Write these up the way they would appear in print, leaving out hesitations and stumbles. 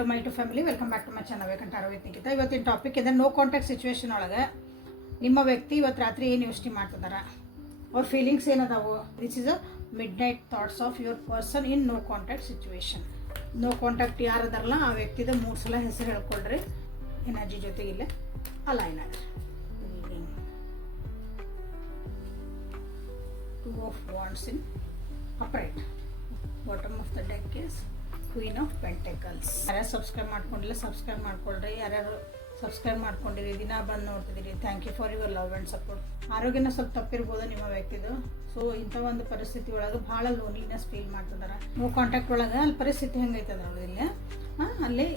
Hello my to family, welcome back to my channel ವೇಕಂಠ ಆರೋಗ್ಯ ನಿಖಿತ. ಇವತ್ತಿನ ಟಾಪಿಕ್ ಇದೆ ನೋ ಕಾಂಟ್ಯಾಕ್ಟ್ ಸಿಚುವೇಶನ್ ಒಳಗೆ ನಿಮ್ಮ ವ್ಯಕ್ತಿ ಇವತ್ತು ರಾತ್ರಿ ಏನು ಯೋಚನೆ ಮಾಡ್ತಿದಾರ, ಅವ್ರ ಫೀಲಿಂಗ್ಸ್ ಏನದಾವು. This is a midnight thoughts of your person in no contact situation. No contact ಯಾರದಾರಲ್ಲ ಆ ವ್ಯಕ್ತಿದ 3 ಸಲ ಹೆಸರು ಹೇಳ್ಕೊಳ್ರಿ ಎನರ್ಜಿ ಜೊತೆಗಿಲ್ಲ ಅಲೈನ್ ಆಗ್ರಿ. Two of Wands in upright. Bottom of the deck is Queen of Pentacles. ಯಾರ್ಯಾರು ಸಬ್ಸ್ಕ್ರೈಬ್ ಮಾಡ್ಕೊಂಡಿಲ್ಲ ಸಬ್ಸ್ಕ್ರೈಬ್ ಮಾಡ್ಕೊಳ್ರಿ. ಯಾರ್ಯಾರು ಸಬ್ಸ್ಕ್ರೈಬ್ ಮಾಡ್ಕೊಂಡಿರಿ ದಿನ ಬಂದು ನೋಡ್ತಿದ್ದೀರಿ, thank you for your love and support. ಆರೋಗ್ಯನ ಸ್ವಲ್ಪ ತಪ್ಪಿರ್ಬೋದು ನಿಮ್ಮ ವ್ಯಕ್ತಿದು. ಸೊ ಇಂಥ ಒಂದು ಪರಿಸ್ಥಿತಿ ಒಳಗೆ ಭಾಳ ಲೋನ್ಲಿನೆಸ್ ಫೀಲ್ ಮಾಡ್ತಿದ್ದಾರೆ. ನೋ ಕಾಂಟ್ಯಾಕ್ಟ್ ಒಳಗೆ ಅಲ್ಲಿ ಪರಿಸ್ಥಿತಿ ಹೆಂಗೈತದ ನೋಡಿದಿಲ್ಲ, ಅಲ್ಲಿ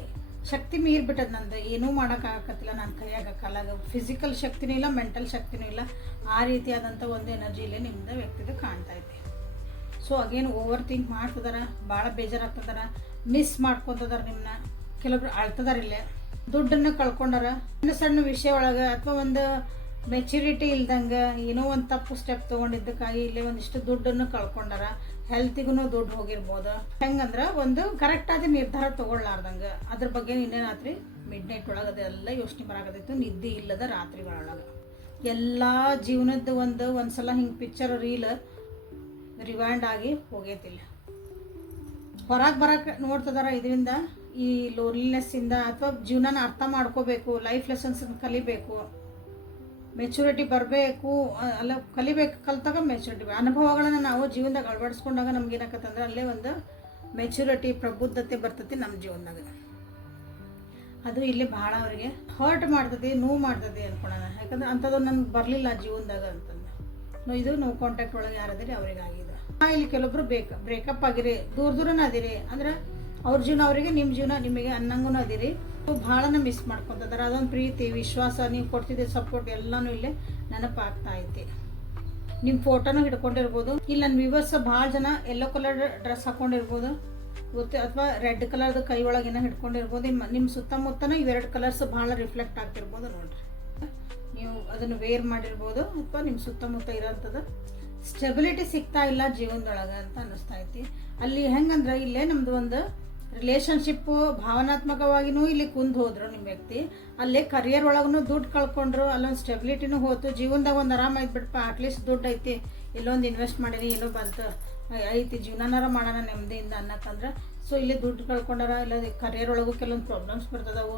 ಶಕ್ತಿ ಮೀರ್ಬಿಟ್ಟದ. ನಂದು ಏನೂ ಮಾಡೋಕ್ಕಾಗತ್ತಿಲ್ಲ, ನನ್ನ ಕೈಯಾಗ ಕಾಲಾಗ ಫಿಸಿಕಲ್ ಶಕ್ತಿನೂ ಇಲ್ಲ, ಮೆಂಟಲ್ ಶಕ್ತಿನೂ ಇಲ್ಲ. ಆ ರೀತಿಯಾದಂಥ ಒಂದು ಎನರ್ಜಿಲೇ ನಿಮ್ಮದು ವ್ಯಕ್ತಿದು ಕಾಣ್ತಾ ಐತಿ. ಸೊ ಅಗೇನು ಓವರ್ ಥಿಂಕ್ ಮಾಡ್ತಿದಾರ, ಭಾಳ ಬೇಜಾರಾಗ್ತದಾರ, ಮಿಸ್ ಮಾಡ್ಕೊತದಾರ ನಿಮ್ಮನ್ನ. ಕೆಲವೊಬ್ರು ಅಳ್ತದಾರಿಲ್ಲೇ, ದುಡ್ಡನ್ನು ಕಳ್ಕೊಂಡಾರ ಸಣ್ಣ ಸಣ್ಣ ವಿಷಯ ಒಳಗೆ, ಅಥವಾ ಒಂದು ಮೆಚ್ಯೂರಿಟಿ ಇಲ್ದಂಗೆ ಏನೋ ಒಂದು ತಪ್ಪು ಸ್ಟೆಪ್ ತೊಗೊಂಡಿದ್ದಕ್ಕಾಗಿ ಇಲ್ಲೇ ಒಂದಿಷ್ಟು ದುಡ್ಡನ್ನು ಕಳ್ಕೊಂಡಾರ. ಹೆಲ್ತಿಗೂ ದುಡ್ಡು ಹೋಗಿರ್ಬೋದು. ಹೆಂಗಂದ್ರೆ ಒಂದು ಕರೆಕ್ಟಾದ ನಿರ್ಧಾರ ತೊಗೊಳ್ಳಾರ್ದಂಗೆ ಅದ್ರ ಬಗ್ಗೆ ನಿನ್ನೆ ರಾತ್ರಿ ಮಿಡ್ ನೈಟ್ ಒಳಗೆ ಅದೆಲ್ಲ ಯೋಚನೆ ಬರಾಕತ್ತಿತ್ತು. ನಿದ್ದೆ ಇಲ್ಲದ ರಾತ್ರಿಗಳೊಳಗೆ ಎಲ್ಲ ಜೀವನದ ಒಂದ್ಸಲ ಹಿಂಗೆ ಪಿಕ್ಚರ್ ರೀಲ್ ರಿವೈಂಡ್ ಆಗಿ ಹೋಗೈತಿಲ್ಲ. ಹೊರಗೆ ಬರೋಕೆ ನೋಡ್ತಿದಾರ. ಇದರಿಂದ ಈ ಲೋನ್ಲಿನೆಸ್ಸಿಂದ ಅಥವಾ ಜೀವನನ ಅರ್ಥ ಮಾಡ್ಕೋಬೇಕು, ಲೈಫ್ ಲೆಸನ್ಸ್ ಕಲಿಬೇಕು, ಮೆಚುರಿಟಿ ಬರಬೇಕು, ಅಲ್ಲ ಕಲಿಬೇಕು. ಕಲ್ತಾಗ ಮೆಚುರಿಟಿ ಅನುಭವಗಳನ್ನು ನಾವು ಜೀವನದಾಗ ಅಳವಡಿಸ್ಕೊಂಡಾಗ ನಮ್ಗೆ ಏನಾಕತ್ತಂದ್ರೆ ಅಲ್ಲೇ ಒಂದು ಮೆಚುರಿಟಿ ಪ್ರಬುದ್ಧತೆ ಬರ್ತೈತಿ ನಮ್ಮ ಜೀವನದಾಗ. ಅದು ಇಲ್ಲಿ ಭಾಳ ಅವರಿಗೆ ಹರ್ಟ್ ಮಾಡ್ತದೆ, ನೋವು ಮಾಡ್ತದೆ ಅನ್ಕೊಳ್ಳೋಣ. ಯಾಕಂದ್ರೆ ಅಂಥದ್ದು ನನಗೆ ಬರಲಿಲ್ಲ ಜೀವನದಾಗ ಅಂತಂದು. ಇದು ನೋ ಕಾಂಟ್ಯಾಕ್ಟ್ ಒಳಗೆ ಯಾರದಿರಿ ಅವ್ರಿಗೆ ಆಗಿದೆ. ಇಲ್ಲಿ ಕೆಲವೊಬ್ರು ಬ್ರೇಕಪ್ ಆಗಿರಿ, ದೂರನ ಅದಿರಿ, ಅಂದ್ರೆ ಅವ್ರ ಜೀವನ ಅವರಿಗೆ, ನಿಮ್ಮ ಜೀವನ ನಿಮಗೆ ಅನ್ನಂಗೂ ಅದಿರಿ. ಭಾಳನ ಮಿಸ್ ಮಾಡ್ಕೊತಿದಾರೆ. ಅದೊಂದು ಪ್ರೀತಿ ವಿಶ್ವಾಸ ನೀವು ಕೊಡ್ತಿದ್ದ ಸಪೋರ್ಟ್ ಎಲ್ಲನೂ ಇಲ್ಲೇ ನೆನಪಾಗ್ತಾ ಐತಿ. ನಿಮ್ಮ ಫೋಟೋನು ಹಿಡ್ಕೊಂಡಿರ್ಬೋದು. ಇಲ್ಲಿ ನನ್ನ ವ್ಯೂವರ್ಸ್ ಭಾಳ ಜನ ಯೆಲ್ಲೋ ಕಲರ್ ಡ್ರೆಸ್ ಹಾಕೊಂಡಿರ್ಬೋದು ಗೊತ್ತು, ಅಥವಾ ರೆಡ್ ಕಲರ್ದು ಕೈ ಒಳಗೇನೋ ಹಿಡ್ಕೊಂಡಿರ್ಬೋದು. ನಿಮ್ಮ ಸುತ್ತಮುತ್ತನೂ ಇವೆರಡು ಕಲರ್ಸ್ ಭಾಳ ರಿಫ್ಲೆಕ್ಟ್ ಆಗ್ತಿರ್ಬೋದು ನೋಡ್ರಿ. ನೀವು ಅದನ್ನು ವೇರ್ ಮಾಡಿರ್ಬೋದು, ಅಥವಾ ನಿಮ್ಮ ಸುತ್ತಮುತ್ತ ಇರೋಂಥದ್ದು ಸ್ಟೆಬಿಲಿಟಿ ಸಿಗ್ತಾ ಇಲ್ಲ ಜೀವನದೊಳಗೆ ಅಂತ ಅನ್ನಿಸ್ತಾ ಐತಿ. ಅಲ್ಲಿ ಹೆಂಗಂದ್ರೆ ಇಲ್ಲೇ ನಮ್ಮದು ಒಂದು ರಿಲೇಷನ್ಶಿಪ್ಪು ಭಾವನಾತ್ಮಕವಾಗಿಯೂ ಇಲ್ಲಿ ಕುಂದು ಹೋದ್ರು ನಿಮ್ಮ ವ್ಯಕ್ತಿ. ಅಲ್ಲೇ ಕರಿಯರ್ ಒಳಗೂ ದುಡ್ಡು ಕಳ್ಕೊಂಡ್ರು, ಅಲ್ಲೊಂದು ಸ್ಟೆಬಿಲಿಟಿನೂ ಹೋಯ್ತು. ಜೀವನದಾಗ ಒಂದು ಆರಾಮ ಐತ್ಬಿಡಪ್ಪ, ಅಟ್ಲೀಸ್ಟ್ ದುಡ್ಡು ಐತಿ, ಎಲ್ಲೊಂದು ಇನ್ವೆಸ್ಟ್ ಮಾಡೀನಿ, ಎಲ್ಲೋ ಬಂತು ಐತಿ, ಜೀವನಾರ ಮಾಡೋಣ ನೆಮ್ಮದಿಯಿಂದ ಅನ್ನಕ್ಕಂದ್ರೆ. ಸೊ ಇಲ್ಲಿ ದುಡ್ಡು ಕಳ್ಕೊಂಡಾರ, ಇಲ್ಲ ಕರಿಯರ್ ಒಳಗೂ ಕೆಲವೊಂದು ಪ್ರಾಬ್ಲಮ್ಸ್ ಬರ್ತದವು.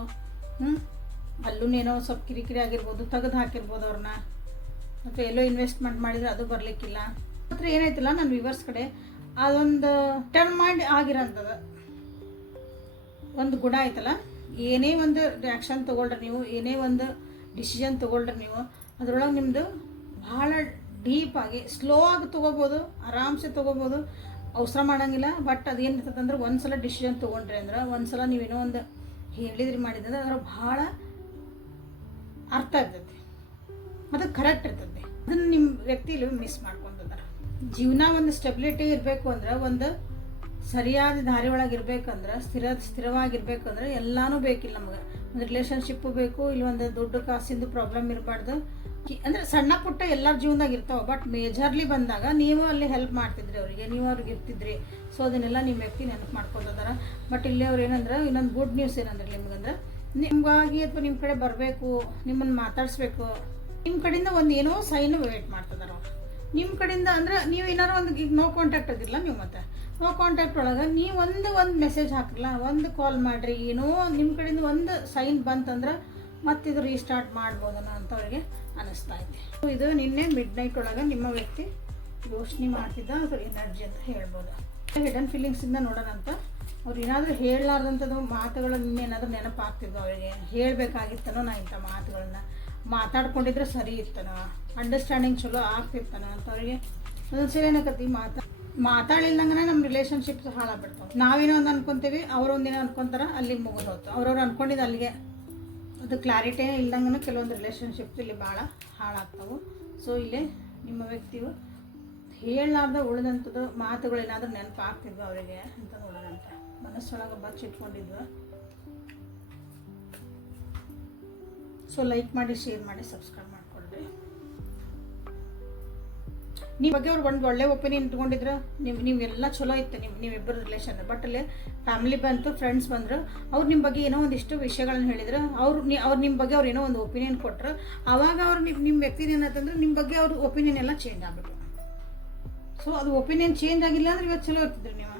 ಅಲ್ಲೂ ಏನೋ ಸ್ವಲ್ಪ ಕಿರಿಕಿರಿ ಆಗಿರ್ಬೋದು, ತೆಗೆದು ಹಾಕಿರ್ಬೋದು ಅವ್ರನ್ನ, ಅಥವಾ ಎಲ್ಲೋ ಇನ್ವೆಸ್ಟ್ಮೆಂಟ್ ಮಾಡಿದ್ರೆ ಅದು ಬರಲಿಕ್ಕಿಲ್ಲ. ಮಾತ್ರ ಏನಾಯ್ತಿಲ್ಲ ನನ್ನ ವ್ಯೂವರ್ಸ್ ಕಡೆ ಅದೊಂದು ಟರ್ನ್ ಮಾಡಿ ಆಗಿರೋಂಥದ್ದು ಒಂದು ಗುಣ ಆಯ್ತಲ್ಲ. ಏನೇ ಒಂದು ರಿಯಾಕ್ಷನ್ ತೊಗೊಳ್ರಿ ನೀವು, ಏನೇ ಒಂದು ಡಿಸಿಷನ್ ತೊಗೊಳ್ರಿ ನೀವು, ಅದರೊಳಗೆ ನಿಮ್ಮದು ಭಾಳ ಡೀಪಾಗಿ ಸ್ಲೋ ಆಗಿ ತೊಗೋಬೋದು, ಆರಾಮ್ಸೆ ತೊಗೋಬೋದು, ಅವಸರ ಮಾಡೋಂಗಿಲ್ಲ. ಬಟ್ ಅದೇನಿರ್ತದಂದ್ರೆ ಒಂದು ಸಲ ಡಿಸಿಷನ್ ತೊಗೊಂಡ್ರಿ ಅಂದ್ರೆ, ಒಂದು ಸಲ ನೀವೇನೋ ಒಂದು ಹೇಳಿದ್ರಿ ಮಾಡಿದ್ರೆ ಅದ್ರ ಭಾಳ ಅರ್ಥ ಇರ್ತೈತಿ, ಅದು ಕರೆಕ್ಟ್ ಇರ್ತೈತಿ. ಅದನ್ನು ನಿಮ್ಮ ವ್ಯಕ್ತಿಲಿ ಮಿಸ್ ಮಾಡ್ಕೊಂಡಿದ್ದಾರೆ. ಜೀವನ ಒಂದು ಸ್ಟೆಬಿಲಿಟಿ ಇರಬೇಕು ಅಂದ್ರೆ, ಒಂದು ಸರಿಯಾದ ದಾರಿ ಒಳಗೆ ಇರಬೇಕಂದ್ರೆ, ಸ್ಥಿರವಾಗಿರ್ಬೇಕಂದ್ರೆ ಎಲ್ಲನೂ ಬೇಕಿಲ್ಲ ನಮಗೆ. ಒಂದು ರಿಲೇಷನ್ಶಿಪ್ಪು ಬೇಕು, ಇಲ್ಲಿ ಒಂದು ದುಡ್ಡು ಕಾಸಿಂದು ಪ್ರಾಬ್ಲಮ್ ಇರಬಾರ್ದು. ಅಂದರೆ ಸಣ್ಣ ಪುಟ್ಟ ಎಲ್ಲರ ಜೀವನದಾಗ ಇರ್ತಾವೆ. ಬಟ್ ಮೇಜರ್ಲಿ ಬಂದಾಗ ನೀವು ಅಲ್ಲಿ ಹೆಲ್ಪ್ ಮಾಡ್ತಿದ್ರಿ ಅವರಿಗೆ, ನೀವು ಅವ್ರಿಗೆ ಇರ್ತಿದ್ರಿ. ಸೊ ಅದನ್ನೆಲ್ಲ ನಿಮ್ಮ ವ್ಯಕ್ತಿ ನೆನಪು ಮಾಡ್ಕೊತಿದಾರ. ಬಟ್ ಇಲ್ಲಿ ಅವ್ರು ಏನಂದ್ರೆ ಇನ್ನೊಂದು ಗುಡ್ ನ್ಯೂಸ್ ಏನಂದ್ರೆ ನಿಮ್ಗಂದ್ರೆ, ನಿಮ್ಗಾಗಿ ಅಥವಾ ನಿಮ್ಮ ಕಡೆ ಬರಬೇಕು, ನಿಮ್ಮನ್ನು ಮಾತಾಡಿಸ್ಬೇಕು, ನಿಮ್ಮ ಕಡೆಯಿಂದ ಒಂದು ಏನೋ ಸೈನು ವೇಟ್ ಮಾಡ್ತಿದಾರೆ ಅವ್ರು ನಿಮ್ಮ ಕಡೆಯಿಂದ. ಅಂದ್ರೆ ನೀವು ಏನಾರು ಒಂದು ಈಗ ನೋ ಕಾಂಟ್ಯಾಕ್ಟ್ ಅದಿಲ್ಲ ನೀವು, ಮತ್ತೆ ನೋ ಕಾಂಟ್ಯಾಕ್ಟ್ ಒಳಗೆ ನೀವು ಒಂದು ಮೆಸೇಜ್ ಹಾಕಿಲ್ಲ, ಒಂದು ಕಾಲ್ ಮಾಡಿರಿ, ಏನೋ ನಿಮ್ಮ ಕಡೆಯಿಂದ ಒಂದು ಸೈನ್ ಬಂತಂದ್ರೆ ಮತ್ತಿದು ರೀಸ್ಟಾರ್ಟ್ ಮಾಡ್ಬೋದನ ಅಂತ ಅವ್ರಿಗೆ ಅನ್ನಿಸ್ತಾ ಇದೆ. ಇದು ನಿನ್ನೆ ಮಿಡ್ ನೈಟ್ ಒಳಗೆ ನಿಮ್ಮ ವ್ಯಕ್ತಿ ಯೋಚನೆ ಮಾಡ್ತಿದ್ದ ಅದ್ರ ಎನರ್ಜಿ ಅಂತ ಹೇಳ್ಬೋದು. ಹಿಡನ್ ಫೀಲಿಂಗ್ಸಿಂದ ನೋಡೋಣ ಅಂತ. ಅವ್ರು ಏನಾದರೂ ಹೇಳಲಾರ್ದಂಥದ್ದು ಮಾತುಗಳು ನಿನ್ನೇನಾದ್ರೂ ನೆನಪಾಗ್ತಿದ್ವು ಅವರಿಗೆ, ಹೇಳಬೇಕಾಗಿತ್ತನೋ ನಾ ಇಂಥ ಮಾತುಗಳನ್ನ ಮಾತಾಡ್ಕೊಂಡಿದ್ರೆ ಸರಿ ಇರ್ತನೋ, ಅಂಡರ್ಸ್ಟ್ಯಾಂಡಿಂಗ್ ಚಲೋ ಆಗ್ತಿರ್ತಾನೋ ಅಂತ ಅವ್ರಿಗೆ ಒಂದೊಂದ್ಸರಿ ಏನಾಗತ್ತಿ ಮಾತಾಡಿಲ್ದಂಗೆ ನಮ್ಮ ರಿಲೇಷನ್ಶಿಪ್ಸ್ ಹಾಳಾಗ್ಬಿಡ್ತಾವೆ. ನಾವೇನೋ ಒಂದು ಅನ್ಕೊತೀವಿ, ಅವರೊಂದೇನೋ ಅನ್ಕೊತಾರ, ಅಲ್ಲಿಗೆ ಮುಗಿದೋತು. ಅವ್ರವ್ರು ಅನ್ಕೊಂಡಿದ್ದು ಅಲ್ಲಿಗೆ, ಅದು ಕ್ಲಾರಿಟಿ ಇಲ್ದಂಗೆ ಕೆಲವೊಂದು ರಿಲೇಷನ್ಶಿಪ್ಸ್ ಇಲ್ಲಿ ಭಾಳ ಹಾಳಾಗ್ತಾವೆ. ಸೊ ಇಲ್ಲೇ ನಿಮ್ಮ ವ್ಯಕ್ತಿಯು ಹೇಳಲಾರ್ದ ಉಳಿದಂಥದ್ದು ಮಾತುಗಳೇನಾದ್ರೂ ನೆನಪು ಆಗ್ತಿದ್ವು ಅವರಿಗೆ ಅಂತ ನೋಡೋಣ ಅಂತ ಮನಸ್ಸೊಳಗೆ ಬಚ್ಚಿಟ್ಕೊಂಡಿದ್ವು. ಸೊ ಲೈಕ್ ಮಾಡಿ, ಶೇರ್ ಮಾಡಿ, ಸಬ್ಸ್ಕ್ರೈಬ್ ಮಾಡಿಕೊಡ್ರಿ. ನಿಮ್ಮ ಬಗ್ಗೆ ಅವ್ರು ಒಂದು ಒಳ್ಳೆ ಒಪಿನಿಯನ್ ಇಟ್ಕೊಂಡಿದ್ರು, ನೀವೆಲ್ಲ ಚಲೋ ಇತ್ತು ನೀವಿಬ್ಬರ ರಿಲೇಷನ್. ಬಟ್ ಅಲ್ಲಿ ಫ್ಯಾಮಿಲಿ ಬಂತು, ಫ್ರೆಂಡ್ಸ್ ಬಂದರು, ಅವ್ರು ನಿಮ್ಮ ಬಗ್ಗೆ ಏನೋ ಒಂದಿಷ್ಟು ವಿಷಯಗಳನ್ನ ಹೇಳಿದ್ರು, ಅವ್ರು ನಿಮ್ಮ ಬಗ್ಗೆ ಅವ್ರು ಏನೋ ಒಂದು ಒಪಿನಿಯನ್ ಕೊಟ್ಟರು. ಆವಾಗ ಅವ್ರು ನಿಮ್ಮ ವ್ಯಕ್ತಿ ಏನಂತಂದ್ರೆ ನಿಮ್ಮ ಬಗ್ಗೆ ಅವ್ರ ಒಪಿನಿಯನ್ ಎಲ್ಲ ಚೇಂಜ್ ಆಗ್ಬಿಟ್ಟು. ಸೊ ಅದು ಒಪಿನಿಯನ್ ಚೇಂಜ್ ಆಗಿಲ್ಲ ಅಂದ್ರೆ ಇವತ್ತು ಚಲೋ ಇರ್ತಿದ್ರಿ ನೀವು.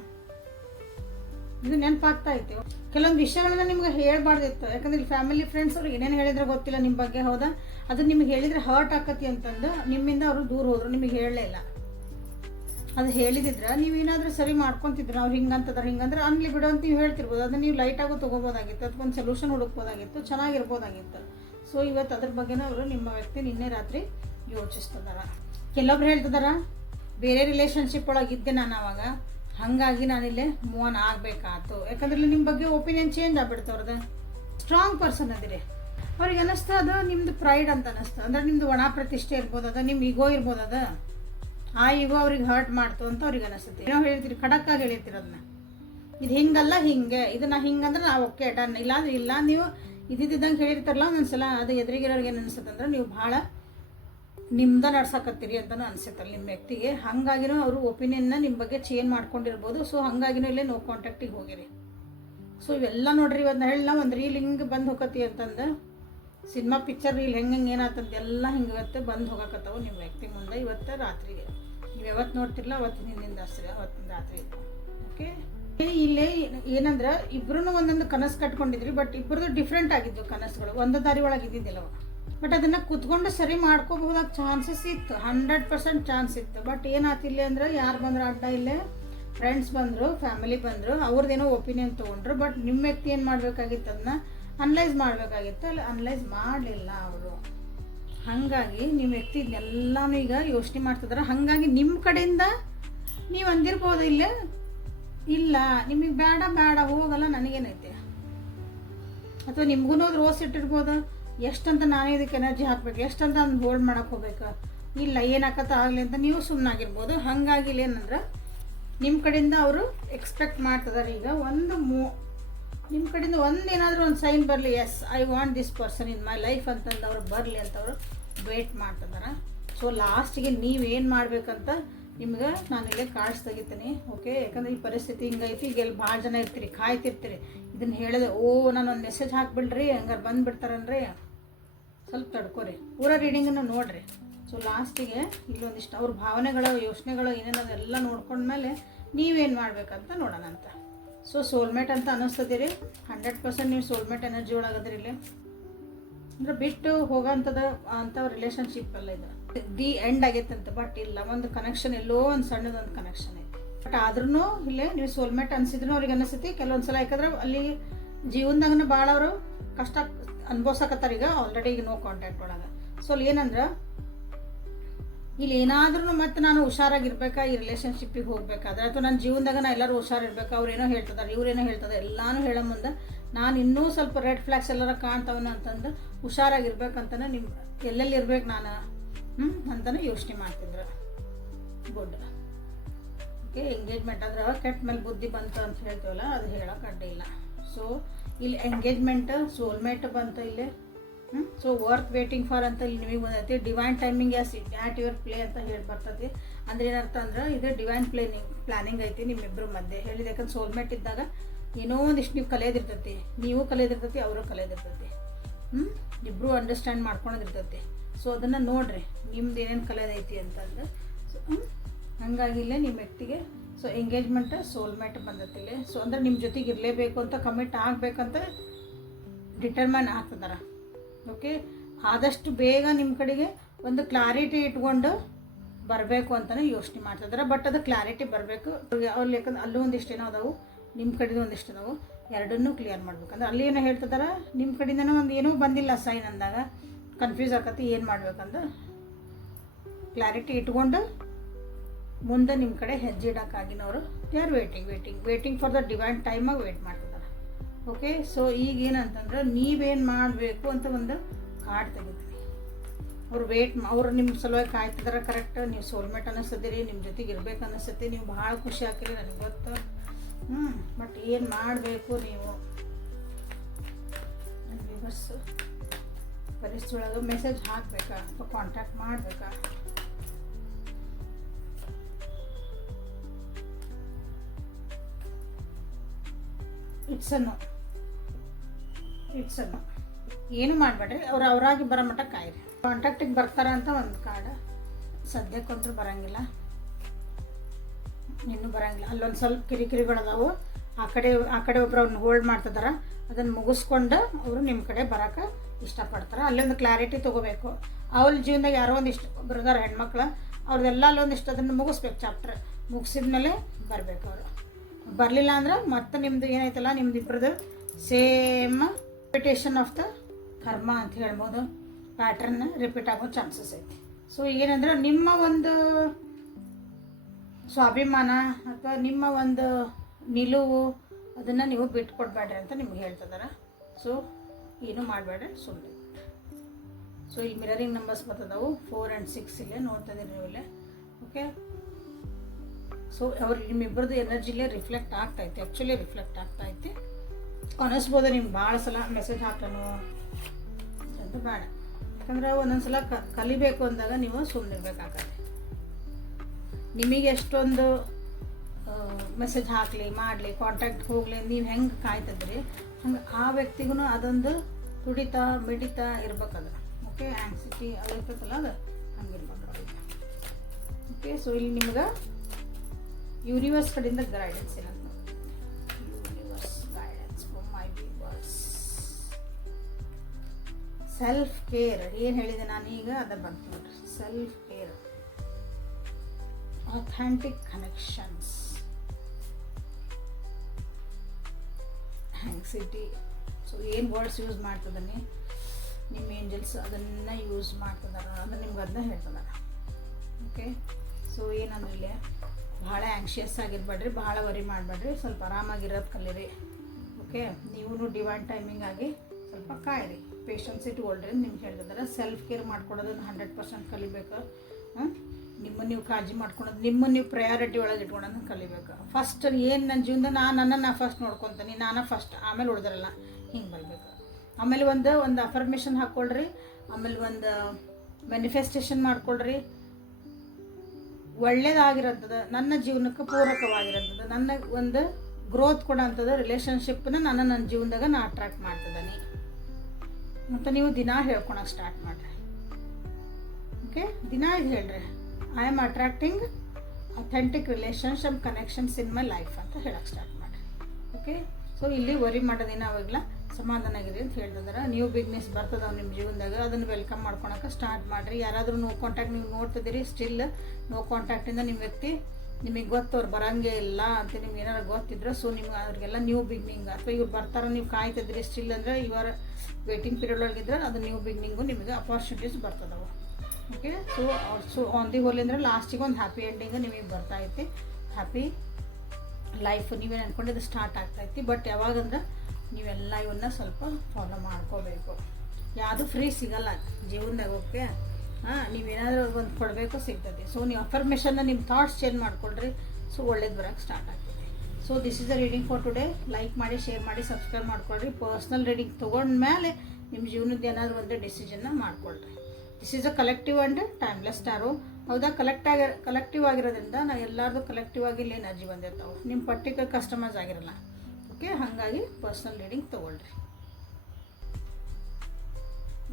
ಇದು ನೆನಪಾಗ್ತಾ ಇತ್ತು. ಕೆಲವೊಂದು ವಿಷಯಗಳನ್ನ ನಿಮ್ಗೆ ಹೇಳ್ಬಾರ್ದಿತ್ತು, ಯಾಕಂದ್ರೆ ಇಲ್ಲಿ ಫ್ಯಾಮಿಲಿ ಫ್ರೆಂಡ್ಸ್ ಅವ್ರು ಏನೇನು ಹೇಳಿದ್ರೆ ಗೊತ್ತಿಲ್ಲ ನಿಮ್ಮ ಬಗ್ಗೆ, ಹೌದಾ? ಅದು ನಿಮ್ಗೆ ಹೇಳಿದ್ರೆ ಹರ್ಟ್ ಆಕತಿ ಅಂತಂದು ನಿಮ್ಮಿಂದ ಅವರು ದೂರ ಹೋದ್ರು, ನಿಮಗೆ ಹೇಳಲೇ ಇಲ್ಲ. ಅದು ಹೇಳಿದಿದ್ರೆ ನೀವೇನಾದ್ರೂ ಸರಿ ಮಾಡ್ಕೊತಿದ್ರು, ಅವ್ರು ಹಿಂಗಂದ್ರೆ ಅನ್ಲಿ ಬಿಡು ಅಂತ ನೀವು ಹೇಳ್ತಿರ್ಬೋದು. ಅದನ್ನ ನೀವು ಲೈಟಾಗೂ ತೊಗೋಬೋದಾಗಿತ್ತು, ಅದಕ್ಕೊಂದು ಸೊಲ್ಯೂಷನ್ ಹುಡುಕ್ಬೋದಾಗಿತ್ತು, ಚೆನ್ನಾಗಿರ್ಬೋದಾಗಿತ್ತು. ಸೊ ಇವತ್ತು ಅದ್ರ ಬಗ್ಗೆನ ಅವರು ನಿಮ್ಮ ವ್ಯಕ್ತಿ ನಿನ್ನೆ ರಾತ್ರಿ ಯೋಚಿಸ್ತದಾರ. ಕೆಲವೊಬ್ರು ಹೇಳ್ತಿದಾರ, ಬೇರೆ ರಿಲೇಷನ್ಶಿಪ್ ಒಳಗಿದ್ದೆ ನಾನು ಅವಾಗ, ಹಾಗಾಗಿ ನಾನಿಲ್ಲೇ ಮೂವ್ ಆನ್ ಆಗಬೇಕಾಯ್ತು. ಯಾಕಂದ್ರೆ ನಿಮ್ಮ ಬಗ್ಗೆ ಒಪಿನಿಯನ್ ಚೇಂಜ್ ಆಗ್ಬಿಡ್ತು ಅವ್ರದ್ದು. ಸ್ಟ್ರಾಂಗ್ ಪರ್ಸನ್ ಅದಿರಿ, ಅವ್ರಿಗೆ ಅನ್ನಿಸ್ತು ಅದು ನಿಮ್ದು ಪ್ರೈಡ್ ಅಂತ ಅನ್ನಿಸ್ತು. ಅಂದ್ರೆ ನಿಮ್ದು ಒಣ ಪ್ರತಿಷ್ಠೆ ಇರ್ಬೋದು, ಅದ ನಿಮ್ಮ ಈಗೋ ಇರ್ಬೋದು, ಅದ ಆ ಈಗೋ ಅವ್ರಿಗೆ ಹರ್ಟ್ ಮಾಡ್ತು ಅಂತ ಅವ್ರಿಗೆ ಅನಿಸುತ್ತೆ. ಏನೋ ಹೇಳ್ತೀರಿ, ಖಡಕ್ಕಾಗಿ ಹೇಳಿರ್ತೀರ ಅದನ್ನ, ಇದು ಹಿಂಗಲ್ಲ ಹಿಂಗೆ, ಇದನ್ನ ಹಿಂಗಂದ್ರೆ ನಾವು ಓಕೆ ಡನ್, ಇಲ್ಲ ಅಂದ್ರೆ ಇಲ್ಲ. ನೀವು ಇದ್ದಿದ್ದಂಗೆ ಹೇಳಿರ್ತಾರಲ್ಲ ಒಂದೊಂದ್ಸಲ, ಅದು ಎದುರಿಗಿರೋರಿಗೆ ಏನು ಅನಿಸುತ್ತೆ ಅಂದ್ರೆ ನೀವು ಭಾಳ ನಿಮ್ದ ನಡ್ಸಕತ್ತೀರಿ ಅಂತಲೂ ಅನಿಸುತ್ತಲ್ಲ ನಿಮ್ಮ ವ್ಯಕ್ತಿಗೆ. ಹಾಗಾಗಿನೂ ಅವರು ಒಪಿನಿಯನ್ನ ನಿಮ್ಮ ಬಗ್ಗೆ ಚೇಂಜ್ ಮಾಡ್ಕೊಂಡಿರ್ಬೋದು. ಸೊ ಹಾಗಾಗಿನೂ ಇಲ್ಲೇ ನೋ ಕಾಂಟ್ಯಾಕ್ಟಿಗೆ ಹೋಗಿರಿ. ಸೊ ಇವೆಲ್ಲ ನೋಡ್ರಿ, ಇವತ್ತು ಹೇಳ ಒಂದು ರೀಲ್ ಹಿಂಗೆ ಬಂದು ಹೋಗತಿ ಅಂತಂದು, ಸಿನಿಮಾ ಪಿಕ್ಚರ್ ರೀಲ್ ಹೆಂಗೆ ಏನಾತಂತ ಎಲ್ಲ ಹಿಂಗೆ ಇವತ್ತು ಬಂದು ಹೋಗಕತ್ತವು ನಿಮ್ಮ ವ್ಯಕ್ತಿ ಮುಂದೆ. ಇವತ್ತು ರಾತ್ರಿಗೆ ನೀವು ಯಾವತ್ತು ನೋಡ್ತಿರಲ್ಲ ಅವತ್ತಿನ ಹಿಂದಿಂದ ಅಷ್ಟೇ, ಅವತ್ತಿನ ರಾತ್ರಿ. ಓಕೆ, ಇಲ್ಲೇ ಏನಂದ್ರೆ ಇಬ್ರು ಒಂದೊಂದು ಕನಸು ಕಟ್ಕೊಂಡಿದ್ರಿ, ಬಟ್ ಇಬ್ಬರದು ಡಿಫ್ರೆಂಟ್ ಆಗಿದ್ದು ಕನಸುಗಳು, ಒಂದು ದಾರಿ ಒಳಗೆ ಇದ್ದಿದ್ದಿಲ್ಲವ. ಬಟ್ ಅದನ್ನು ಕುತ್ಕೊಂಡು ಸರಿ ಮಾಡ್ಕೋಬಹುದಾದ ಚಾನ್ಸಸ್ ಇತ್ತು, 100% ಚಾನ್ಸ್ ಇತ್ತು. ಬಟ್ ಏನಾತಿಲ್ಲ ಅಂದ್ರೆ ಯಾರು ಬಂದ್ರು ಅಡ್ಡ, ಇಲ್ಲೇ ಫ್ರೆಂಡ್ಸ್ ಬಂದರು, ಫ್ಯಾಮಿಲಿ ಬಂದರು, ಅವ್ರದ್ದೇನೋ ಒಪಿನಿಯನ್ ತೊಗೊಂಡ್ರು. ಬಟ್ ನಿಮ್ಮ ವ್ಯಕ್ತಿ ಏನು ಮಾಡಬೇಕಾಗಿತ್ತು, ಅದನ್ನ ಅನಲೈಸ್ ಮಾಡಬೇಕಾಗಿತ್ತು. ಅಲ್ಲಿ ಅನಲೈಸ್ ಮಾಡಲಿಲ್ಲ ಅವರು. ಹಾಗಾಗಿ ನಿಮ್ಮ ವ್ಯಕ್ತಿ ಇದನ್ನೆಲ್ಲನೂ ಈಗ ಯೋಚನೆ ಮಾಡ್ತಿದಾರೆ. ಹಾಗಾಗಿ ನಿಮ್ಮ ಕಡೆಯಿಂದ ನೀವು ಅಂದಿರ್ಬೋದು ಇಲ್ಲೇ, ಇಲ್ಲ ನಿಮಗೆ ಬೇಡ ಹೋಗಲ್ಲ ನನಗೇನೈತೆ, ಅಥವಾ ನಿಮ್ಗೂ ಅದು ರೋಸ್ ಇಟ್ಟಿರ್ಬೋದು, ಎಷ್ಟಂತ ನಾನೇ ಇದಕ್ಕೆ ಎನರ್ಜಿ ಹಾಕ್ಬೇಕು, ಎಷ್ಟಂತ ಅದನ್ನ ಹೋಲ್ಡ್ ಮಾಡಕ್ಕೆ ಹೋಗ್ಬೇಕು, ಇಲ್ಲ ಏನಾಕತ್ತ ಆಗಲಿ ಅಂತ ನೀವು ಸುಮ್ಮನಾಗಿರ್ಬೋದು. ಹಾಗಾಗಿ ಇಲ್ಲಿ ಏನಂದ್ರೆ ನಿಮ್ಮ ಕಡೆಯಿಂದ ಅವರು ಎಕ್ಸ್ಪೆಕ್ಟ್ ಮಾಡ್ತಿದ್ದಾರೆ ಈಗ ನಿಮ್ಮ ಕಡೆಯಿಂದ ಏನಾದರೂ ಒಂದು ಸೈನ್ ಬರಲಿ, yes I want this person in my life ಅಂತಂದು ಅವ್ರು ಬರಲಿ ಅಂತ ಅವರು ವೇಟ್ ಮಾಡ್ತಿದ್ದಾರೆ. ಸೊ ಲಾಸ್ಟಿಗೆ ನೀವೇನು ಮಾಡಬೇಕಂತ ನಿಮ್ಗೆ ನಾನಿಲ್ಲೇ ಕಾರ್ಡ್ಸ್ ತೆಗಿತೀನಿ. ಓಕೆ, ಯಾಕಂದ್ರೆ ಈ ಪರಿಸ್ಥಿತಿ ಹಿಂಗೈತಿ. ಈಗ ಎಲ್ಲಿ ಭಾಳ ಜನ ಇರ್ತೀರಿ, ಕಾಯ್ತಿರ್ತೀರಿ, ಇದನ್ನು ಹೇಳಿದೆ ನಾನು ಒಂದು ಮೆಸೇಜ್ ಹಾಕ್ಬಿಡ್ರಿ ಹಂಗಾರೆ ಬಂದುಬಿಡ್ತಾರನ್ರಿ, ಸ್ವಲ್ಪ ತಡ್ಕೊರಿ, ಪೂರ ರೀಡಿಂಗನ್ನು ನೋಡಿರಿ. ಸೊ ಲಾಸ್ಟಿಗೆ ಇಲ್ಲೊಂದಿಷ್ಟು ಅವ್ರ ಭಾವನೆಗಳು, ಯೋಚನೆಗಳು ಏನೇನೋ ಎಲ್ಲ ನೋಡ್ಕೊಂಡ್ಮೇಲೆ ನೀವೇನು ಮಾಡ್ಬೇಕಂತ ನೋಡೋಣ ಅಂತ. ಸೊ ಸೋಲ್ಮೇಟ್ ಅಂತ ಅನ್ನಿಸ್ತದಿರಿ, 100% ನೀವು ಸೋಲ್ಮೇಟ್ ಎನರ್ಜಿ ಒಳಗದ್ರಿ ಇಲ್ಲಿ. ಅಂದ್ರೆ ಬಿಟ್ಟು ಹೋಗೋಂಥದ್ದು ಅಂಥ ರಿಲೇಷನ್ಶಿಪ್ ಅಲ್ಲ ಇದು, ದಿ ಎಂಡ್ ಆಗೈತಂತ. ಬಟ್ ಇಲ್ಲ, ಒಂದು ಕನೆಕ್ಷನ್, ಎಲ್ಲೋ ಒಂದು ಸಣ್ಣದೊಂದು ಕನೆಕ್ಷನ್ ಐತೆ. ಬಟ್ ಆದ್ರೂ ಇಲ್ಲೇ ನೀವು ಸೋಲ್ಮೇಟ್ ಅನ್ಸಿದ್ರು ಅವ್ರಿಗೆ ಅನಿಸ್ತೈತಿ ಕೆಲವೊಂದ್ಸಲ. ಯಾಕಂದ್ರೆ ಅಲ್ಲಿ ಜೀವನದಾಗನ ಭಾಳ ಅವರು ಕಷ್ಟ ಅನ್ಭವಿಸಕತ್ತಾರ ಈಗ ಆಲ್ರೆಡಿ, ಈಗ ನೋ ಕಾಂಟ್ಯಾಕ್ಟ್ ಒಳಗೆ. ಸೊ ಅಲ್ಲಿ ಏನಂದ್ರೆ ಇಲ್ಲಿ ಏನಾದ್ರೂ ಮತ್ತೆ ನಾನು ಹುಷಾರಾಗಿರ್ಬೇಕಾ ಈ ರಿಲೇಷನ್ಶಿಪ್ಪಿಗೆ ಹೋಗ್ಬೇಕಾದ್ರೆ, ಅಥವಾ ನನ್ನ ಜೀವನದಾಗ ನಾ ಎಲ್ಲರೂ ಹುಷಾರಿರ್ಬೇಕಾ, ಅವ್ರೇನೋ ಹೇಳ್ತಿದ್ದಾರೆ ಇವ್ರೇನೋ ಹೇಳ್ತಾರೆ ಎಲ್ಲಾನು ಹೇಳೋ ಮುಂದೆ ನಾನು ಇನ್ನೂ ಸ್ವಲ್ಪ ರೆಡ್ ಫ್ಲಾಗ್ಸ್ ಎಲ್ಲರ ಕಾಣ್ತಾವನ ಅಂತಂದು ಹುಷಾರಾಗಿರ್ಬೇಕಂತನೇ ನಿಮ್ಮ ಎಲ್ಲೆಲ್ಲಿ ಇರ್ಬೇಕು ನಾನು ಅಂತಲೇ ಯೋಚನೆ ಮಾಡ್ತಿದ್ರು. ಗುಡ್. ಓಕೆ, ಎಂಗೇಜ್ಮೆಂಟ್ ಅಂದ್ರೆ ಕೆಟ್ಟ ಮೇಲೆ ಬುದ್ಧಿ ಬಂತು ಅಂತ ಹೇಳ್ತೀವಲ್ಲ, ಅದು ಹೇಳೋಕೆ ಅಡ್ಡಿಲ್ಲ. ಸೊ ಇಲ್ಲಿ ಎಂಗೇಜ್ಮೆಂಟ್ ಸೋಲ್ಮೇಟ್ ಬಂತು ಇಲ್ಲಿ. ಸೊ ವರ್ತ್ ವೇಟಿಂಗ್ ಫಾರ್ ಅಂತ ಇಲ್ಲಿ ನಿಮಗೆ ಬಂದೈತಿ. Divine timing at your play ಅಂತ ಹೇಳಿ ಬರ್ತೈತಿ. ಅಂದ್ರೆ ಏನರ್ಥ ಅಂದ್ರೆ ಇದು ಡಿವೈನ್ ಪ್ಲಾನಿಂಗ್ ಐತಿ ನಿಮ್ಮಿಬ್ಬರ ಮಧ್ಯೆ ಹೇಳಿದೆ. ಯಾಕಂದ್ರೆ ಸೋಲ್ಮೇಟ್ ಇದ್ದಾಗ ಏನೋ ಒಂದಿಷ್ಟು ನೀವು ಕಲಿಯೋದಿರ್ತೈತಿ, ನೀವು ಕಲಿಯೋದಿರ್ತೈತಿ, ಅವರು ಕಲಿಯೋದಿರ್ತೈತಿ, ಇಬ್ಬರು ಅಂಡರ್ಸ್ಟ್ಯಾಂಡ್ ಮಾಡ್ಕೊಳೋದಿರ್ತೈತಿ. ಸೊ ಅದನ್ನು ನೋಡ್ರಿ ನಿಮ್ದು ಏನೇನು ಕಲಿಯೋದೈತಿ ಅಂತಂದ್ರೆ. ಸೊ ಹಂಗಾಗಿ ಇಲ್ಲೇ ನಿಮ್ಮ ವ್ಯಕ್ತಿಗೆ ಸೊ ಎಂಗೇಜ್ಮೆಂಟ್ ಸೋಲ್ಮೇಟ್ ಬಂದೈತಿ ಇಲ್ಲಿ. ಸೊ ಅಂದ್ರೆ ನಿಮ್ಮ ಜೊತೆಗೆ ಇರಲೇಬೇಕು ಅಂತ, ಕಮಿಟ್ ಆಗಬೇಕಂತ ಡಿಟರ್ಮೈನ್ ಆಗ್ತದಾರ. ಓಕೆ, ಆದಷ್ಟು ಬೇಗ ನಿಮ್ಮ ಕಡೆಗೆ ಒಂದು ಕ್ಲಾರಿಟಿ ಇಟ್ಕೊಂಡು ಬರಬೇಕು ಅಂತಲೇ ಯೋಚನೆ ಮಾಡ್ತಿದ್ದಾರೆ. ಬಟ್ ಅದು ಕ್ಲಾರಿಟಿ ಬರಬೇಕು ಅವ್ರು. ಯಾಕಂದ್ರೆ ಅಲ್ಲೂ ಒಂದಿಷ್ಟು ಏನೋ ಅದಾವು, ನಿಮ್ಮ ಕಡೆದು ಒಂದಿಷ್ಟು ಅದಾವು, ಎರಡನ್ನೂ ಕ್ಲಿಯರ್ ಮಾಡ್ಬೇಕಂದ್ರೆ ಅಲ್ಲಿ ಏನೋ ಹೇಳ್ತಿದ್ದಾರೆ ನಿಮ್ಮ ಕಡೆಯಿಂದನೂ ಒಂದು ಏನೂ ಬಂದಿಲ್ಲ ಸೈನ್ ಅಂದಾಗ ಕನ್ಫ್ಯೂಸ್ ಆಗತ್ತೆ ಏನು ಮಾಡ್ಬೇಕಂದ್ರೆ ಕ್ಲಾರಿಟಿ ಇಟ್ಕೊಂಡು ಮುಂದೆ ನಿಮ್ಮ ಕಡೆ ಹೆಜ್ಜೆ ಇಡೋಕ್ಕಾಗಿನವರು they are waiting for the divine ಟೈಮಾಗಿ ವೇಟ್ ಮಾಡ್ತಿದ್ದಾರೆ. ಓಕೆ, ಸೊ ಈಗ ಏನಂತಂದ್ರೆ ನೀವೇನು ಮಾಡಬೇಕು ಅಂತ ಒಂದು ಕಾರ್ಡ್ ತೆಗಿತೀವಿ. ಅವ್ರು ನಿಮ್ಮ ಸಲುವಾಗಿ ಕಾಯ್ತಿದಾರೆ. ಕರೆಕ್ಟ್, ನೀವು ಸೋಲ್ಮೇಟ್ ಅನ್ನಿಸ್ತಿದ್ದೀರಿ, ನಿಮ್ಮ ಜೊತೆಗೆ ಇರ್ಬೇಕು ಅನ್ನಿಸ್ತೈತಿ, ನೀವು ಭಾಳ ಖುಷಿ ಆಗ್ತೀರಿ ನನಗೆ ಗೊತ್ತು. ಬಟ್ ಏನು ಮಾಡಬೇಕು ನೀವು ವ್ಯೂವರ್ಸ್ ಪರಿಸ್ಥಿತಿ ಒಳಗೆ ಮೆಸೇಜ್ ಹಾಕಬೇಕಾ ಅಥವಾ ಕಾಂಟ್ಯಾಕ್ಟ್ ಮಾಡಬೇಕಾ? ಇಟ್ಸ್ ಅನ್ನು ಏನು ಮಾಡಬೇಡ್ರಿ. ಅವರಾಗಿ ಬರೋ ಮಟ್ಟ ಕಾಯಿರಿ. ಕಾಂಟ್ಯಾಕ್ಟಿಗೆ ಬರ್ತಾರ ಅಂತ ಒಂದು ಕಾರ್ಡ್ ಸದ್ಯಕ್ಕಂತೂ ಬರೋಂಗಿಲ್ಲ, ಇನ್ನೂ ಬರೋಂಗಿಲ್ಲ. ಅಲ್ಲೊಂದು ಸ್ವಲ್ಪ ಕಿರಿಕಿರಿಗಳದಾವು. ಆ ಕಡೆ ಒಬ್ರು ಅವ್ರನ್ನ ಹೋಲ್ಡ್ ಮಾಡ್ತಿದಾರೆ. ಅದನ್ನು ಮುಗಿಸ್ಕೊಂಡು ಅವರು ನಿಮ್ಮ ಕಡೆ ಬರೋಕೆ ಇಷ್ಟಪಡ್ತಾರೆ. ಅಲ್ಲೊಂದು ಕ್ಲಾರಿಟಿ ತೊಗೋಬೇಕು. ಅವ್ರ ಜೀವನದಾಗ ಯಾರೋ ಒಂದಿಷ್ಟು ಬ್ರದರ್ ಹೆಣ್ಮಕ್ಳು ಅವ್ರದ್ದೆಲ್ಲ ಅಲ್ಲೊಂದಿಷ್ಟು ಅದನ್ನು ಮುಗಿಸ್ಬೇಕು. ಚಾಪ್ಟರ್ ಮುಗಿಸಿದ್ಮೇಲೆ ಬರಬೇಕು ಅವರು. ಬರಲಿಲ್ಲ ಅಂದ್ರೆ ಮತ್ತೆ ನಿಮ್ಮದು ಏನೈತಲ್ಲ, ನಿಮ್ದು ಇಬ್ಬರದು ಸೇಮ್ ರಿಪಿಟೇಷನ್ ಆಫ್ ದ ಕರ್ಮ ಅಂತ ಹೇಳ್ಬೋದು. ಪ್ಯಾಟ್ರನ್ ರಿಪೀಟ್ ಆಗೋ ಚಾನ್ಸಸ್ ಐತಿ. ಸೊ ಏನಂದ್ರೆ ನಿಮ್ಮ ಒಂದು ಸ್ವಾಭಿಮಾನ ಅಥವಾ ನಿಮ್ಮ ಒಂದು ನಿಲುವು ಅದನ್ನು ನೀವು ಬಿಟ್ಕೊಡ್ಬೇಡ್ರಿ ಅಂತ ನಿಮ್ಗೆ ಹೇಳ್ತಿದ್ದಾರೆ. ಸೊ ಏನೂ ಮಾಡಬೇಡ್ರಿ, ಸುಮ್ಮನೆ. ಸೊ ಇಲ್ಲಿ ಮಿರರಿಂಗ್ ನಂಬರ್ಸ್ ಬರ್ತದವು 4 and 6 ಇಲ್ಲೇ ನೋಡ್ತಾ ಇದ್ದೀರಿ ನೀವು ಇಲ್ಲೇ. ಓಕೆ, ಸೊ ಅವ್ರಿಗೆ ನಿಮ್ಮಿಬ್ಬರದ್ದು ಎನರ್ಜಿಲೇ ರಿಫ್ಲೆಕ್ಟ್ ಆಗ್ತೈತೆ. ಆ್ಯಕ್ಚುಲಿ ರಿಫ್ಲೆಕ್ಟ್ ಆಗ್ತೈತಿ ಅನಿಸ್ಬೋದು. ನಿಮ್ಗೆ ಭಾಳ ಸಲ ಮೆಸೇಜ್ ಹಾಕೋಣ ಅಂತ ಬೇಡ. ಯಾಕಂದ್ರೆ ಒಂದೊಂದು ಸಲ ಕಲಿಬೇಕು ಅಂದಾಗ ನೀವು ಸುಮ್ಮನಿರ್ಬೇಕಾಗತ್ತೆ. ನಿಮಗೆ ಎಷ್ಟೊಂದು ಮೆಸೇಜ್ ಹಾಕಲಿ ಮಾಡಲಿ ಕಾಂಟ್ಯಾಕ್ಟ್ ಹೋಗಲಿ ನೀವು ಹೆಂಗೆ ಕಾಯ್ತಿದ್ರಿ ಹಂಗೆ ಆ ವ್ಯಕ್ತಿಗೂ ಅದೊಂದು ತುಡಿತ ಮಿಡಿತ ಇರ್ಬೇಕದು. ಓಕೆ, ಆ್ಯಂಗ್ಸಿಟಿ ಅದು ಇರ್ತೈತಲ್ಲ, ಅದು ಹಂಗಿರ್ಬೇಕು ಅವ್ರಿಗೆ. ಓಕೆ, ಸೊ ಇಲ್ಲಿ ನಿಮ್ಗೆ ಯೂನಿವರ್ಸ್ ಕಡೆಯಿಂದ ಗೈಡೆನ್ಸ್ ಇರೋದು. Universe guidance from my viewers. Self care ಏನು ಹೇಳಿದೆ ನಾನೀಗ ಅದು ಬಂತು ನೋಡ್ರಿ. Self care, authentic connections, anxiety. So ಏನು ವರ್ಡ್ಸ್ ಯೂಸ್ ಮಾಡ್ತದನಿ ನಿಮ್ಮ ಏಂಜಲ್ಸ್ ಅದನ್ನು ಯೂಸ್ ಮಾಡ್ತಿದಾರ, ಅಂದ್ರೆ ನಿಮ್ಗೆ ಅದನ್ನ ಹೇಳ್ತಿದಾರ. ಓಕೆ, ಸೊ ಏನಂದ್ರೆ ಇಲ್ಲಿ ಭಾಳ ಆ್ಯಂಕ್ಷಿಯಸ್ ಆಗಿರ್ಬೇಡ್ರಿ, ಭಾಳ ವರಿ ಮಾಡಬೇಡ್ರಿ, ಸ್ವಲ್ಪ ಆರಾಮಾಗಿರೋದು ಕಲೀರಿ. ಓಕೆ, ನೀವು ಡಿವೈನ್ ಟೈಮಿಂಗ್ ಆಗಿ ಸ್ವಲ್ಪ ಕಾಯಿರಿ, ಪೇಷನ್ಸ್ ಇಟ್ಕೊಳ್ರಿ ನಿಮ್ಗೆ ಹೇಳ್ತಿದ್ದಾರೆ. ಸೆಲ್ಫ್ ಕೇರ್ ಮಾಡ್ಕೊಡೋದನ್ನು 100% ಕಲಿಬೇಕು. ನಿಮ್ಮನ್ನು ನೀವು ಕಾಳಜಿ ಮಾಡ್ಕೊಳೋದು, ನಿಮ್ಮನ್ನು ನೀವು ಪ್ರಯಾರಿಟಿ ಒಳಗೆ ಇಟ್ಕೊಳೋದನ್ನ ಕಲಿಬೇಕು. ಫಸ್ಟ್ ಏನು ನನ್ನ ಜೀವನದ ನನ್ನನ್ನು ಫಸ್ಟ್ ನೋಡ್ಕೊತೀನಿ, ನಾನು ಫಸ್ಟ್, ಆಮೇಲೆ ಉಳಿದ್ರಲ್ಲ, ಹಿಂಗೆ ಬರಬೇಕು. ಆಮೇಲೆ ಒಂದು ಅಫರ್ಮೇಷನ್ ಹಾಕ್ಕೊಳ್ರಿ. ಆಮೇಲೆ ಒಂದು ಮ್ಯಾನಿಫೆಸ್ಟೇಷನ್ ಮಾಡ್ಕೊಳ್ರಿ. ಒಳ್ಳೇದಾಗಿರೋಂಥದ್ದು, ನನ್ನ ಜೀವನಕ್ಕೆ ಪೂರಕವಾಗಿರೋಂಥದ್ದು, ನನ್ನ ಒಂದು ಗ್ರೋತ್ ಕೊಡೋಂಥದ್ದು ರಿಲೇಷನ್ಶಿಪ್ನ ನನ್ನ ಜೀವನದಾಗ ನಾ ಅಟ್ರಾಕ್ಟ್ ಮಾಡ್ತಿದ್ದೀನಿ ಮತ್ತು ನೀವು ದಿನ ಹೇಳ್ಕೊಳಕ್ಕೆ ಸ್ಟಾರ್ಟ್ ಮಾಡಿರಿ. ಓಕೆ, ದಿನ ಇದು ಹೇಳ್ರಿ, I am attracting authentic relationship connections in my life ಅಂತ ಹೇಳಕ್ಕೆ ಸ್ಟಾರ್ಟ್ ಮಾಡಿ. ಓಕೆ, ಸೊ ಇಲ್ಲಿ ವರಿ ಮಾಡೋದಿನ ಅವಾಗಲ ಸಮಾಧಾನಾಗಿರಿ ಅಂತ ಹೇಳ್ತಿದ್ದಾರೆ. ನ್ಯೂ ಬಿಸ್ನೆಸ್ ಬರ್ತದೆ ನಿಮ್ಮ ಜೀವನದಾಗ, ಅದನ್ನು ವೆಲ್ಕಮ್ ಮಾಡ್ಕೊಳಕ್ಕೆ ಸ್ಟಾರ್ಟ್ ಮಾಡಿರಿ. ಯಾರಾದರೂ ನೋ ಕಾಂಟ್ಯಾಕ್ಟ್ ನೀವು ನೋಡ್ತಿದ್ದೀರಿ, ಸ್ಟಿಲ್ ನೋ ಕಾಂಟ್ಯಾಕ್ಟಿಂದ ನಿಮ್ಮ ವ್ಯಕ್ತಿ ನಿಮಗೆ ಗೊತ್ತು ಅವ್ರು ಬರೋಂಗೆ ಇಲ್ಲ ಅಂತ ನಿಮ್ಗೆ ಏನಾರು ಗೊತ್ತಿದ್ರೆ, ಸೊ ನಿಮ್ಗೆ ಅವ್ರಿಗೆಲ್ಲ ನ್ಯೂ ಬಿಗ್ನಿಂಗ್ ಅಥವಾ ಇವ್ರು ಬರ್ತಾರೆ ನೀವು ಕಾಯ್ತಿದ್ರಿ ಸ್ಟಿಲ್ ಅಂದರೆ ಇವರ ವೇಟಿಂಗ್ ಪೀರಿಯಡ್ ಒಳಗಿದ್ರೆ ಅದು ನ್ಯೂ ಬಿಗ್ನಿಂಗು ನಿಮಗೆ ಅಪಾರ್ಚುನಿಟೀಸ್ ಬರ್ತದವು. Okay, so on the whole ಅಂದರೆ ಲಾಸ್ಟಿಗೆ ಒಂದು ಹ್ಯಾಪಿ ಎಂಡಿಂಗ್ ನಿಮಗೆ ಬರ್ತೈತಿ. ಹ್ಯಾಪಿ ಲೈಫ್ ನೀವೇನು ಅಂದ್ಕೊಂಡಿದ್ದು ಸ್ಟಾರ್ಟ್ ಆಗ್ತೈತಿ. ಬಟ್ ಯಾವಾಗಂದ್ರೆ ನೀವೆಲ್ಲ ಇವನ್ನ ಸ್ವಲ್ಪ ಫಾಲೋ ಮಾಡ್ಕೋಬೇಕು. ಯಾವುದು ಫ್ರೀ ಸಿಗಲ್ಲ ಜೀವನದಾಗ. ಓಕೆ, ನೀವೇನಾದರೂ ಒಂದು ಕೊಡಬೇಕು ಸಿಗ್ತದೆ. ಸೊ ನೀವು ಅಫರ್ಮೇಷನ್ನ ನಿಮ್ಮ ಥಾಟ್ಸ್ ಚೇಂಜ್ ಮಾಡಿಕೊಡ್ರಿ. ಸೊ ಒಳ್ಳೇದು ಬರೋಕ್ಕೆ ಸ್ಟಾರ್ಟ್ ಆಗ್ತದೆ. So this is the reading for today. Like ಮಾಡಿ, ಶೇರ್ ಮಾಡಿ, ಸಬ್ಸ್ಕ್ರೈಬ್ ಮಾಡ್ಕೊಳ್ರಿ. ಪರ್ಸ್ನಲ್ ರೀಡಿಂಗ್ ತೊಗೊಂಡ್ಮೇಲೆ ನಿಮ್ಮ ಜೀವನದ ಏನಾದರೂ ಒಂದು ಡಿಸಿಷನ್ನ ಮಾಡ್ಕೊಳ್ರಿ. This is a collective and timeless star. ಹೌದಾ, ಕಲೆಕ್ಟಿವ್ ಆಗಿರೋದ್ರಿಂದ ನಾವು ಎಲ್ಲರದು ಕಲೆಕ್ಟಿವ್ ಆಗಿ ಇಲ್ಲಿ ಎನರ್ಜಿ ಬಂದಿರ್ತಾವೆ, ನಿಮ್ಮ ಪರ್ಟಿಕ್ಯುಲರ್ ಕಸ್ಟಮರ್ಸ್ ಆಗಿರಲ್ಲ. ಓಕೆ, ಹಾಗಾಗಿ ಪರ್ಸ್ನಲ್ ರೀಡಿಂಗ್ ತೊಗೊಳ್ರಿ.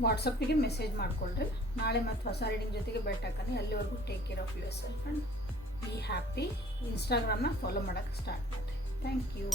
ವಾಟ್ಸಪ್ಪಿಗೆ ಮೆಸೇಜ್ ಮಾಡ್ಕೊಳ್ರಿ. ನಾಳೆ ಮತ್ತು ಹೊಸ ರೀಡಿಂಗ್ ಜೊತೆಗೆ ಭೇಟಿ ಹಾಕಿ. ಅಲ್ಲಿವರೆಗೂ take care of yourself and be happy. ಇನ್ಸ್ಟಾಗ್ರಾಮ್ನ ಫಾಲೋ ಮಾಡೋಕ್ಕೆ ಸ್ಟಾರ್ಟ್ ಮಾಡಿರಿ. Thank you.